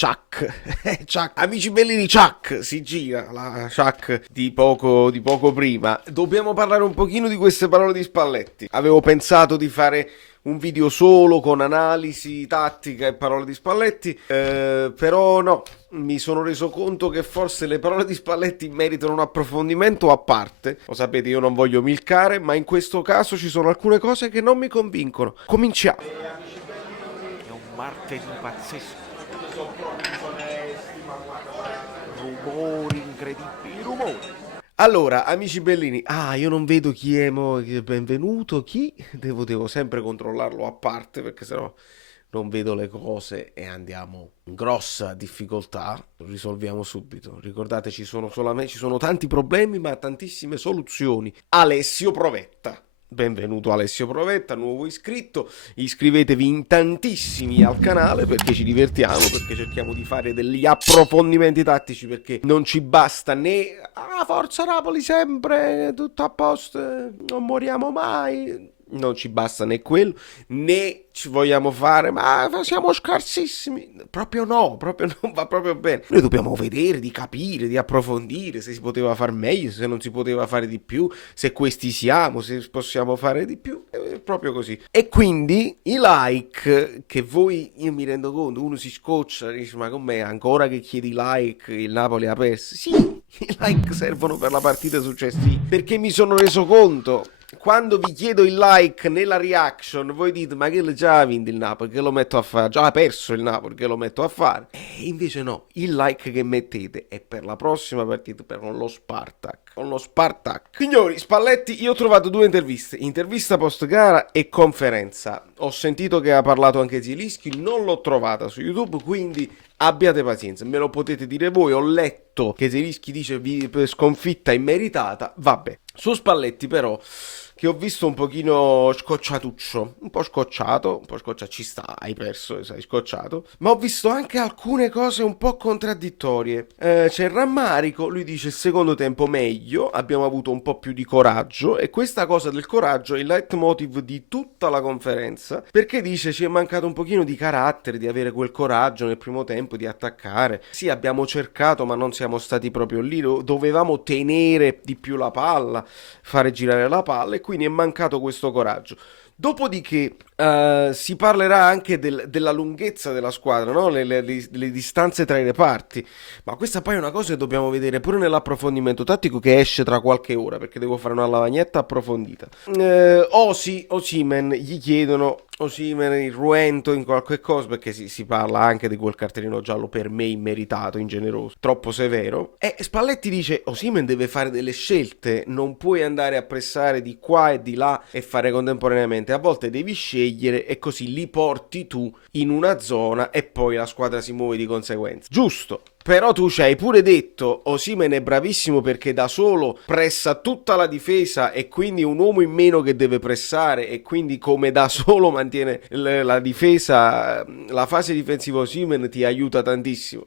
Chuck, Chuck, amici bellini, Chuck, si gira la Chuck di poco prima. Dobbiamo parlare un pochino di queste parole di Spalletti. Avevo pensato di fare un video solo con analisi tattica e parole di Spalletti, però no, mi sono reso conto che forse le parole di Spalletti meritano un approfondimento a parte. Lo sapete, io non voglio milcare, ma in questo caso ci sono alcune cose che non mi convincono. Cominciamo. È un martedì pazzesco. Rumori incredibili, rumori. Allora, amici bellini, io non vedo chi è benvenuto, chi? Devo sempre controllarlo a parte perché sennò non vedo le cose e andiamo in grossa difficoltà. Risolviamo subito. Ricordate, ci sono tanti problemi ma tantissime soluzioni. Alessio Provetta. Benvenuto Alessio Provetta, nuovo iscritto. Iscrivetevi in tantissimi al canale perché ci divertiamo, perché cerchiamo di fare degli approfondimenti tattici, perché non ci basta né Forza Napoli sempre, tutto a posto, non moriamo mai. Non ci basta né quello, né ci vogliamo fare, ma siamo scarsissimi. Proprio no, proprio non va proprio bene. Noi dobbiamo vedere, di capire, di approfondire se si poteva far meglio, se non si poteva fare di più, se questi siamo, se possiamo fare di più. È proprio così. E quindi i like che voi, io mi rendo conto, uno si scoccia, dice ma com'è, ancora che chiedi like, il Napoli ha perso. Sì, i like servono per la partita successiva, perché mi sono reso conto. Quando vi chiedo il like nella reaction, voi dite ma che già ha vinto il Napoli, che lo metto a fare? Già ha perso il Napoli, che lo metto a fare? E invece no, il like che mettete è per la prossima partita, per lo Spartak. Con lo Spartak. Signori, Spalletti, io ho trovato due interviste. Intervista post gara e conferenza. Ho sentito che ha parlato anche Zielinski, non l'ho trovata su YouTube, quindi abbiate pazienza, me lo potete dire voi. Ho letto che Zielinski dice sconfitta immeritata, vabbè. Su Spalletti però, che ho visto un pochino scocciatuccio, un po' scocciato, ci sta, hai perso, sei scocciato, ma ho visto anche alcune cose un po' contraddittorie. C'è il rammarico, lui dice il secondo tempo meglio, abbiamo avuto un po' più di coraggio, e questa cosa del coraggio è il leitmotiv di tutta la conferenza, perché dice ci è mancato un pochino di carattere, di avere quel coraggio nel primo tempo, di attaccare. Sì, abbiamo cercato, ma non siamo stati proprio lì, dovevamo tenere di più la palla, fare girare la palla, e quindi è mancato questo coraggio. Dopodiché si parlerà anche della lunghezza della squadra, no? Le distanze tra i reparti, ma questa poi è una cosa che dobbiamo vedere pure nell'approfondimento tattico che esce tra qualche ora, perché devo fare una lavagnetta approfondita. Osimhen, gli chiedono Osimhen irruento in qualche cosa, perché si parla anche di quel cartellino giallo per me immeritato, ingeneroso, troppo severo, e Spalletti dice Osimhen deve fare delle scelte, non puoi andare a pressare di qua e di là e fare contemporaneamente, a volte devi scegliere e così li porti tu in una zona e poi la squadra si muove di conseguenza. Giusto. Però tu ci hai pure detto Osimhen è bravissimo perché da solo pressa tutta la difesa e quindi un uomo in meno che deve pressare, e quindi come da solo mantiene la difesa, la fase difensiva Osimhen ti aiuta tantissimo.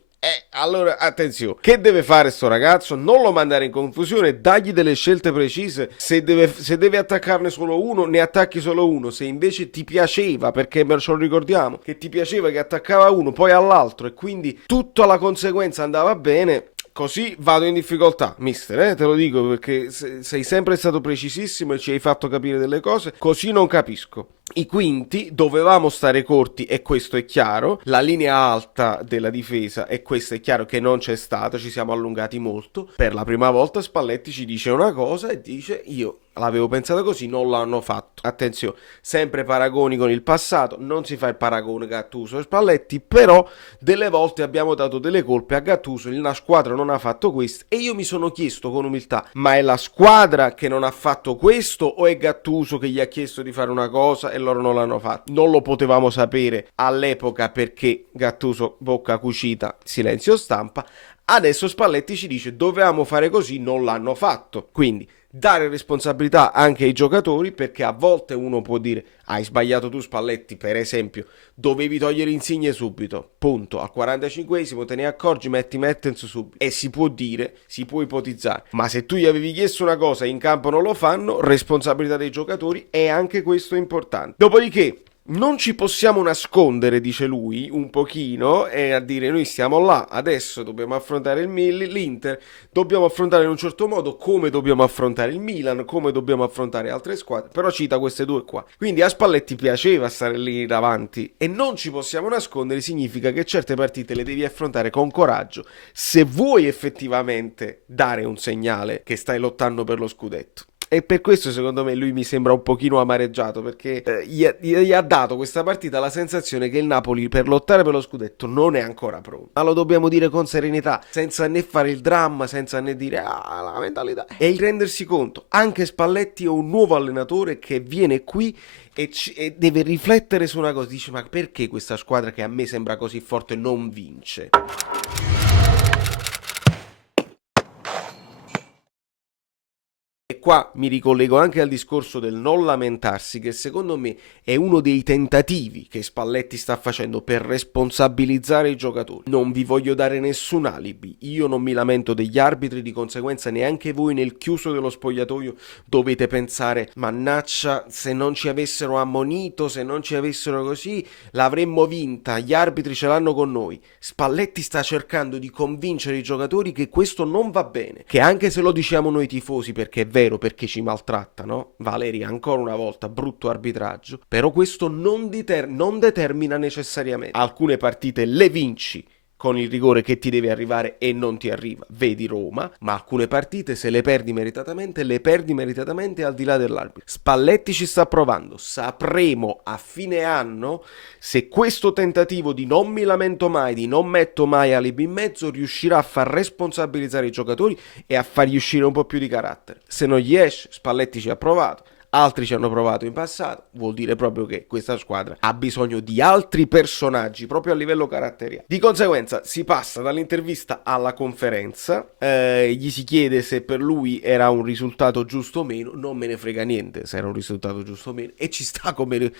Allora attenzione, che deve fare sto ragazzo? Non lo mandare in confusione, dagli delle scelte precise. Se deve attaccarne solo uno, ne attacchi solo uno. Se invece ti piaceva, perché ce lo ricordiamo, che ti piaceva che attaccava uno poi all'altro e quindi tutta la conseguenza andava bene, così vado in difficoltà, mister, te lo dico perché sei sempre stato precisissimo e ci hai fatto capire delle cose, così non capisco. I quinti dovevamo stare corti e questo è chiaro, la linea alta della difesa, e questo è chiaro che non c'è stato, ci siamo allungati molto. Per la prima volta Spalletti ci dice una cosa e dice io l'avevo pensato così, non l'hanno fatto. Attenzione, sempre paragoni con il passato, non si fa il paragone Gattuso e Spalletti, però delle volte abbiamo dato delle colpe a Gattuso, la squadra non ha fatto questo, e io mi sono chiesto con umiltà, ma è la squadra che non ha fatto questo o è Gattuso che gli ha chiesto di fare una cosa e loro non l'hanno fatto? Non lo potevamo sapere all'epoca perché Gattuso bocca cucita, silenzio stampa. Adesso Spalletti ci dice dovevamo fare così, non l'hanno fatto. Quindi dare responsabilità anche ai giocatori, perché a volte uno può dire hai sbagliato tu Spalletti, per esempio dovevi togliere Insigne subito, punto, al 45esimo te ne accorgi, metti Mertens subito, e si può dire, si può ipotizzare, ma se tu gli avevi chiesto una cosa e in campo non lo fanno, responsabilità dei giocatori, e anche questo è importante. Dopodiché Non ci possiamo nascondere, dice lui, un pochino, e a dire noi stiamo là, adesso dobbiamo affrontare l'Inter, dobbiamo affrontare in un certo modo come dobbiamo affrontare il Milan, come dobbiamo affrontare altre squadre, però cita queste due qua. Quindi a Spalletti piaceva stare lì davanti e non ci possiamo nascondere significa che certe partite le devi affrontare con coraggio se vuoi effettivamente dare un segnale che stai lottando per lo scudetto. E per questo secondo me lui mi sembra un pochino amareggiato perché gli ha dato questa partita la sensazione che il Napoli per lottare per lo scudetto non è ancora pronto. Ma lo dobbiamo dire con serenità, senza né fare il dramma, senza né dire la mentalità. E il rendersi conto, anche Spalletti è un nuovo allenatore che viene qui e deve riflettere su una cosa. Dice ma perché questa squadra che a me sembra così forte non vince? E qua mi ricollego anche al discorso del non lamentarsi, che secondo me è uno dei tentativi che Spalletti sta facendo per responsabilizzare i giocatori. Non vi voglio dare nessun alibi, io non mi lamento degli arbitri, di conseguenza neanche voi nel chiuso dello spogliatoio dovete pensare mannaccia, se non ci avessero ammonito, se non ci avessero così, l'avremmo vinta, gli arbitri ce l'hanno con noi. Spalletti sta cercando di convincere i giocatori che questo non va bene, che anche se lo diciamo noi tifosi perché è vero, perché ci maltratta, no? Valeri, ancora una volta, brutto arbitraggio, però questo non determina necessariamente. Alcune partite le vinci con il rigore che ti deve arrivare e non ti arriva, vedi Roma, ma alcune partite se le perdi meritatamente al di là dell'arbitro. Spalletti ci sta provando, sapremo a fine anno se questo tentativo di non mi lamento mai, di non metto mai alibi in mezzo, riuscirà a far responsabilizzare i giocatori e a fargli uscire un po' più di carattere. Se non gli esce, Spalletti ci ha provato. Altri ci hanno provato in passato, vuol dire proprio che questa squadra ha bisogno di altri personaggi proprio a livello caratteriale. Di conseguenza si passa dall'intervista alla conferenza, gli si chiede se per lui era un risultato giusto o meno, non me ne frega niente se era un risultato giusto o meno e ci sta come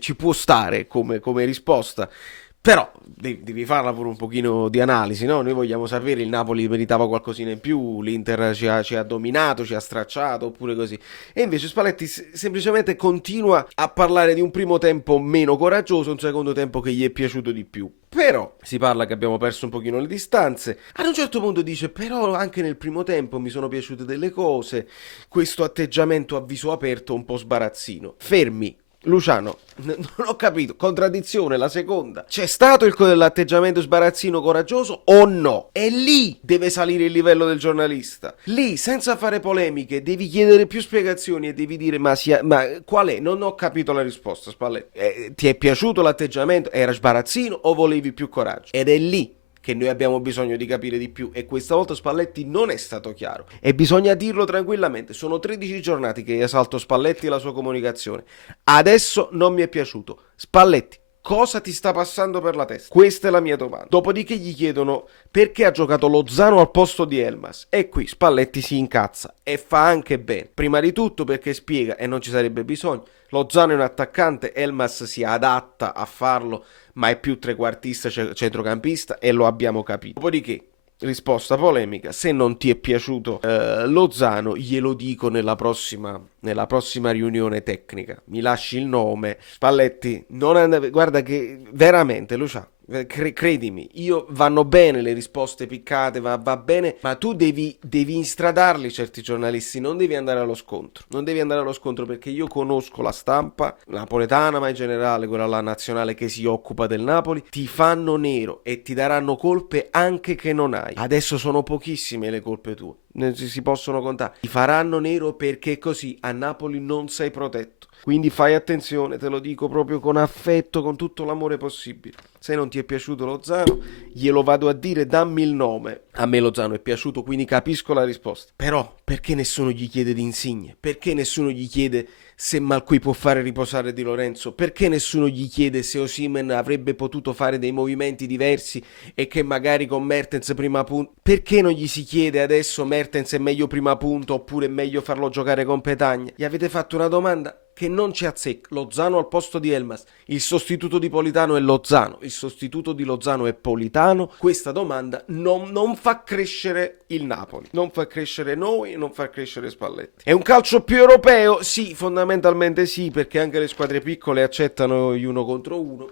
ci può stare come risposta. Però devi farla pure un pochino di analisi, no? Noi vogliamo sapere il Napoli meritava qualcosina in più, l'Inter ci ha dominato, ci ha stracciato, oppure così. E invece Spalletti semplicemente continua a parlare di un primo tempo meno coraggioso, un secondo tempo che gli è piaciuto di più. Però si parla che abbiamo perso un pochino le distanze. Ad un certo punto dice, però anche nel primo tempo mi sono piaciute delle cose, questo atteggiamento a viso aperto un po' sbarazzino. Fermi. Luciano, non ho capito, contraddizione, la seconda. C'è stato l'atteggiamento sbarazzino coraggioso o no? E lì deve salire il livello del giornalista. Lì, senza fare polemiche, devi chiedere più spiegazioni e devi dire ma qual è? Non ho capito la risposta, Spalletti. Ti è piaciuto l'atteggiamento? Era sbarazzino o volevi più coraggio? Ed è lì che noi abbiamo bisogno di capire di più e questa volta Spalletti non è stato chiaro e bisogna dirlo tranquillamente, sono 13 giornate che esalto Spalletti e la sua comunicazione, adesso non mi è piaciuto. Spalletti, cosa ti sta passando per la testa? Questa è la mia domanda. Dopodiché gli chiedono perché ha giocato Lozano al posto di Elmas e qui Spalletti si incazza e fa anche bene, prima di tutto perché spiega e non ci sarebbe bisogno. Lozano è un attaccante, Elmas si adatta a farlo, ma è più trequartista, centrocampista e lo abbiamo capito. Dopodiché, risposta polemica, se non ti è piaciuto Lozano, glielo dico nella prossima riunione tecnica. Mi lasci il nome. Spalletti, guarda che veramente, Luciano, credimi, vanno bene le risposte piccate, va bene, ma tu devi instradarli certi giornalisti, non devi andare allo scontro. Non devi andare allo scontro perché io conosco la stampa napoletana, ma in generale quella là nazionale che si occupa del Napoli, ti fanno nero e ti daranno colpe anche che non hai. Adesso sono pochissime le colpe tue, si possono contare. Ti faranno nero perché così a Napoli non sei protetto. Quindi fai attenzione, te lo dico proprio con affetto, con tutto l'amore possibile. Se non ti è piaciuto Lozano, glielo vado a dire, dammi il nome. A me Lozano è piaciuto, quindi capisco la risposta. Però, perché nessuno gli chiede di Insigne? Perché nessuno gli chiede se Malqui può fare riposare Di Lorenzo? Perché nessuno gli chiede se Osimhen avrebbe potuto fare dei movimenti diversi e che magari con Mertens prima punta? Perché non gli si chiede adesso Mertens è meglio prima punta oppure è meglio farlo giocare con Petagna? Gli avete fatto una domanda? che non ci azzecca. Lozano al posto di Elmas, il sostituto di Politano è Lozano, il sostituto di Lozano è Politano. Questa domanda non fa crescere il Napoli, non fa crescere noi, non fa crescere Spalletti. È un calcio più europeo? Sì, fondamentalmente sì, perché anche le squadre piccole accettano gli uno contro uno.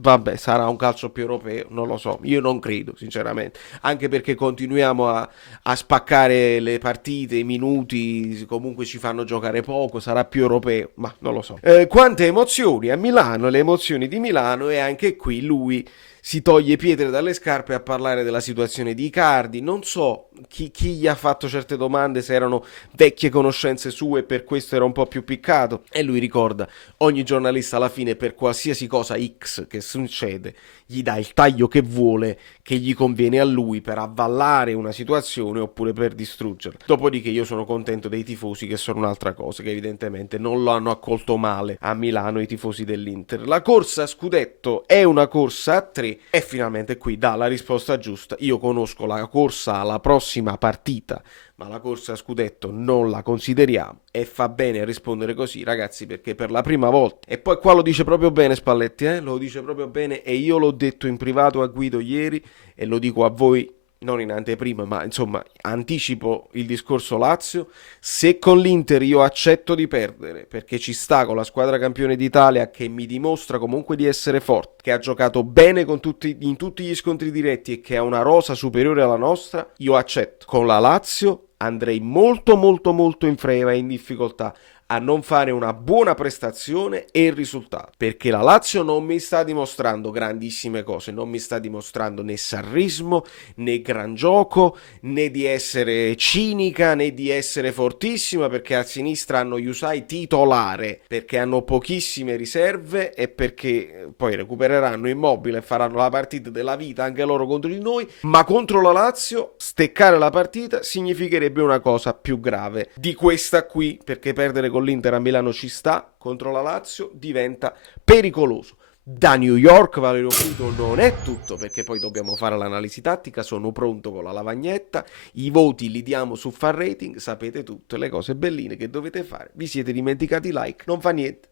Vabbè, sarà un calcio più europeo, non lo so, io non credo sinceramente, anche perché continuiamo a spaccare le partite, i minuti, comunque ci fanno giocare poco, sarà più europeo, ma non lo so. Quante emozioni a Milano, le emozioni di Milano, e anche qui lui si toglie pietre dalle scarpe a parlare della situazione di Icardi. Non so chi gli ha fatto certe domande, se erano vecchie conoscenze sue e per questo era un po' più piccato, e lui ricorda: ogni giornalista alla fine per qualsiasi cosa X che succede gli dà il taglio che vuole, che gli conviene a lui per avvallare una situazione oppure per distruggerla. Dopodiché io sono contento dei tifosi, che sono un'altra cosa, che evidentemente non lo hanno accolto male a Milano i tifosi dell'Inter. La corsa a scudetto è una corsa a 3 e finalmente qui dà la risposta giusta. Io conosco la corsa alla prossima partita, ma la corsa a scudetto non la consideriamo, e fa bene a rispondere così, ragazzi, perché per la prima volta, e poi qua lo dice proprio bene Spalletti, lo dice proprio bene, e io l'ho detto in privato a Guido ieri e lo dico a voi non in anteprima, ma insomma anticipo il discorso Lazio: se con l'Inter io accetto di perdere perché ci sta con la squadra campione d'Italia, che mi dimostra comunque di essere forte, che ha giocato bene in tutti gli scontri diretti e che ha una rosa superiore alla nostra, io accetto. Con la Lazio andrei molto molto molto in freva e in difficoltà a non fare una buona prestazione e il risultato, perché la Lazio non mi sta dimostrando grandissime cose, non mi sta dimostrando né sarrismo, né gran gioco, né di essere cinica, né di essere fortissima, perché a sinistra hanno Yusai titolare, perché hanno pochissime riserve e perché poi recupereranno Immobile e faranno la partita della vita anche loro contro di noi. Ma contro la Lazio steccare la partita significherebbe una cosa più grave di questa qui, perché perdere con l'Inter a Milano ci sta, contro la Lazio diventa pericoloso. Da New York, Valerio Fluido, non è tutto, perché poi dobbiamo fare l'analisi tattica. Sono pronto con la lavagnetta, i voti li diamo su Fan Rating, sapete tutte le cose belline che dovete fare. Vi siete dimenticati i like? Non fa niente,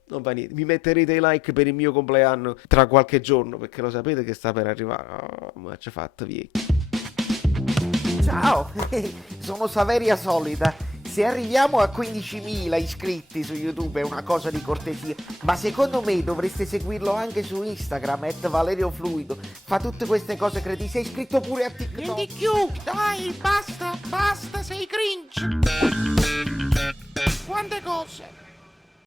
mi metterete i like per il mio compleanno tra qualche giorno, perché lo sapete che sta per arrivare. Ma ci fatta via. Ciao, sono Saveria Solida. Se arriviamo a 15.000 iscritti su YouTube è una cosa di cortesia, ma secondo me dovreste seguirlo anche su Instagram, @ValerioFluido. Fa tutte queste cose cretine. Sei iscritto pure a TikTok. Niente più, dai, basta, sei cringe. Quante cose.